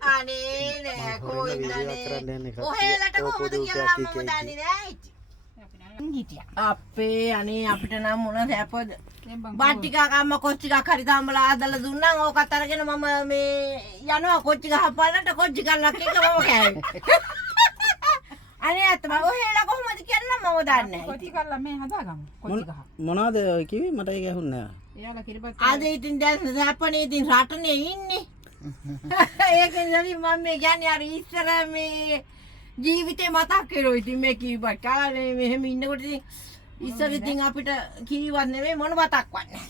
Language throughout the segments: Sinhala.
අනේ නෑ කොයින්දනේ ඔහෙලට කොහොමද කියලා මම දන්නේ නෑ අපේ අනේ අපිට නම් මොන සැපද බත් ටිකක් අම්මා කොච්චි ටිකක් හරි තාම්බලා ආදලා දුන්නා ඕකත් අරගෙන මම මේ යනවා කොච්චි ගහපන්නට කොච්චි ගල්ලක් එක මම කෑවේ අනේ අතම ඔහෙලා කොහොමද කියලා මම දන්නේ නෑ කොච්චි ගල්ලා මේ හදාගමු කොච්චි ගහ මොනවද කිව්වේ මට ඒක ඇහුන්නේ නැහැ. එයාලා කිරිබත් අද ඉතින් දැන් සැපනේ ඉතින් රටනේ ඉන්නේ ඒකෙන් තමයි මම මේ කියන්නේ අර ඉස්සර මේ ජීවිතේ මතක් කරෝ ඉතින් මේ කිව්වා කාලේ මෙහෙම ඉන්නකොට ඉතින් ඉස්සර ඉතින් අපිට කිරිවත් නෙමෙයි මොන මතක්වත් නැහැ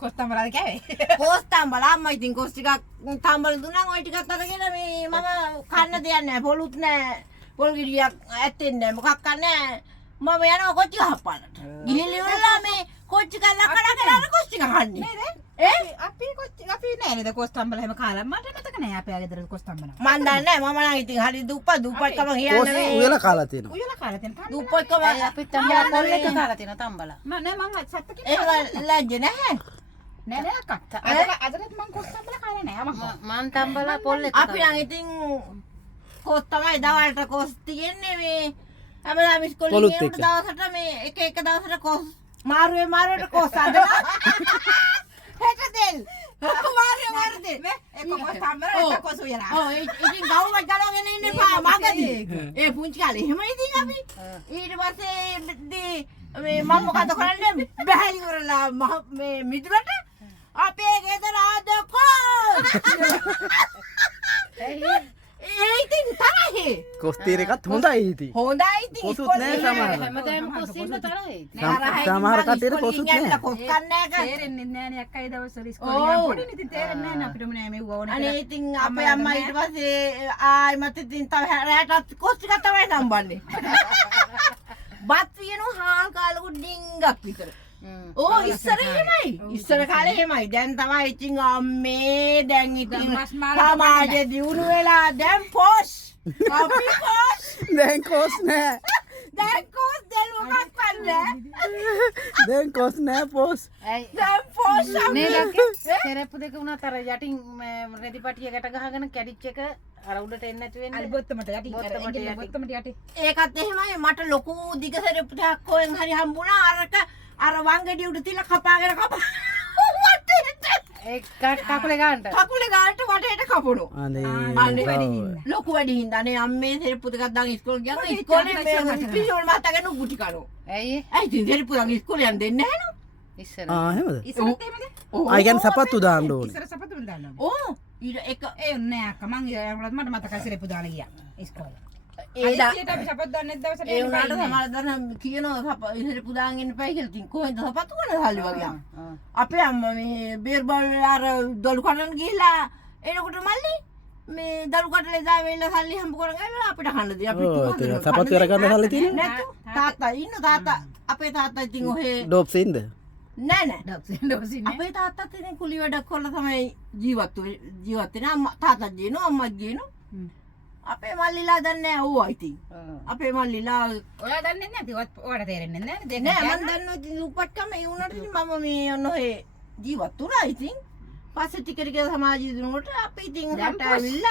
කොස්තම්බලාද කෑවේ කොස්තම්බලා අම්මා ඉතින් කොස් ටිකක් තම්බල දුන්නා ඔය ටිකත් අරගෙන මේ මම කන්න දෙයක් නැහැ පොලුත් නැහැ පොල් ගෙඩියක් ඇත්තෙන්නේ නැහැ මොකක් නැහැ මම යනවා කොච්චි ගහපන්නට ගිහිල්ලා මේ කොච්චි ගල්ලා කඩ කොච්චි ගහන්නේ ඒ අපි කොච්චි අපි නෑ නේද කොස්තම්බලා හැම කාලෙම මට මතක නෑ අපේ ගෙදර කොස්තම්බලා මන් දන්නේ නැහැ මම නම් ඉතින් හරි දුප්පත් කම කියන්නේ උයලා කාලා තියෙනවා. උයලා කාලා තියෙන දුප්පත් කම අපි තම්බලා පොල් එක කාලා තියෙනවා තම්බලා. නෑ මං සත්පකින් ඒක ලැජ්ජ නැහැ නෑ නෑ අක්කා අදට මං කොස්තම්බලා කාලා නෑ මං තම්බලා පොල් එක අපි නම් ඉතින් කොස් තමයි දවල්ට කොස් තියෙන්නේ මේ හැමදාම ඉස්කෝලේ යනකොට දවසට මේ එක දවසට කොස් මාරුවට කොස් අදලා හෙට දෙල් මාරුවේ දෙල් ඒක කොස්තම්බලා ඒක කොස් උයලා ඔව් ඉතින් ගවුමක් ගලවගෙන ඉන්න එපා මගදී ඒ පුංචි කාලේ එහෙම ඉතින් අපි ඊට පස්සේ මේ මම මොකද කරන්නේ බැහැලි කරලා මේ මිදුලට අපේ ගෙදර ආදකෝ ඒ ඉතින් තරහේ කොස්තීර එකත් හොඳයි ඉතින්. හොඳයි ඉතින් කොසුත් නෑ සමහර. හැමදාම කොස්සින්න තරයි. සමහර කටේට කොසුත් නෑ. කොස් කන්නේ තේරෙන්නේ නෑනේ අක්කයි දවස්වල ඉස්කෝලේ යන පොඩි ඉතින් තේරෙන්නේ නෑනේ අපිටම නෑ මෙව ඕනේ අනේ ඉතින් අපේ අම්මා ඊට පස්සේ ආයිමත් ඉතින් තව රැටත් කොස් ටිකක් තමයි සම්බන්නේ බත් වියනු හාල් කාලෙක ඩිංගක් විතර ඕ ඉස්සර ඉස්සර කාලේ එහෙමයි දැන් තමයි ඉතින් අම්මේ දැන් ඉතින් සමාජෙ දියුණු වෙලා දැන් පොස් අපි පොස් දැන් කොස් නෑ. දැන් කොස් දෙල් මොකක් කරන්නේ දැන් කොස් නෑ පොස්. දැන් පොස් නේ ලක්කේ සෙරප්පු දෙක උනත් අර යටින් රෙදි පටිය ගැට ගහගෙන කැඩිච් එක අර උඩට එන්නේ නැති වෙන්නේ. අර බොත්තමට යටි බොත්තමට යටි ඒකත් එහෙමයි මට ලොකු දිග සෙරප්පුවක් කොහෙන් හරි හම්බුණා අර වංගෙඩිය උඩ තියලා කපාගෙන ඒ කකුලේ ගන්නට වටේට කපුණු අනේ ලොකු වැඩි හින්දා නේ අම්මේ සෙරප්පු දෙකක් දාගෙන ඉස්කෝලේ ගියා ඉස්කෝලේ මේ පියෝල් මාතාගෙන උගුටි කරෝ ඇයි ඇයි ඉතින් සෙරප්පු දාගෙන ඉස්කෝලේ යන්න දෙන්නේ නැහැ නෝ ඉස්සර එහෙමද? ඉස්සරට එහෙමද ආ කියන්නේ සපත්තු දාන්න ඕනේ. ඉස්සර සපතුන් දාන්න ඕ ඊට එක ඒ නෑ අක්කා මං ඒගොල්ලොත් මට මතකයි සිරප්පු දාලා ගියා ඉස්කෝලේ ඒ ඒකට අපි සපත් දාන්නේ දවසට ඒ උනාට සමහර දන කියනවා සෙරප්පු දාගෙන ඉන්න පයි කියලා ඉතින් කොහෙන්ද සපත්තු ගන්න සල්ලි වගේ අපේ අම්මා මේ බේර් බෝල් අර දොළු කඩන ගිහිල්ලා එනකොට මල්ලි මේ දරු කටලේ දාවෙලා සල්ලි හම්බ කරගෙන අපිට කන්න දී අපි සපත්තු අරගන්න සල්ලි තියෙනවා. නැතු තාත්තා ඉන්න තාත්තා අපේ තාත්තා ඉතින් ඔහේ ඩොප්ස් ඉන්න. නෑ ඩොසින් අපේ තාත්තත් ඉතින් කුලි වැඩක් කරලා තමයි ජීවත් වෙන්නේ අම්මා තාත්තා ජීනෝ අම්මා ජීනෝ අපේ මල්ලිලා දන්නේ නැහැ ඌවා ඉතින් අපේ මල්ලිලා ඔයා දන්නේ නැති ඔයාට තේරෙන්නේ නැහැ නේද නෑ මම දන්නවා ඉතින් උපට්ටම ඒ උනට ඉතින් මම මේ ඔන්නේ ජීවත් වුණා ඉතින් පස්සේ ටික ටික සමාජ දිනුවට අපි ඉතින් රට ඇවිල්ලා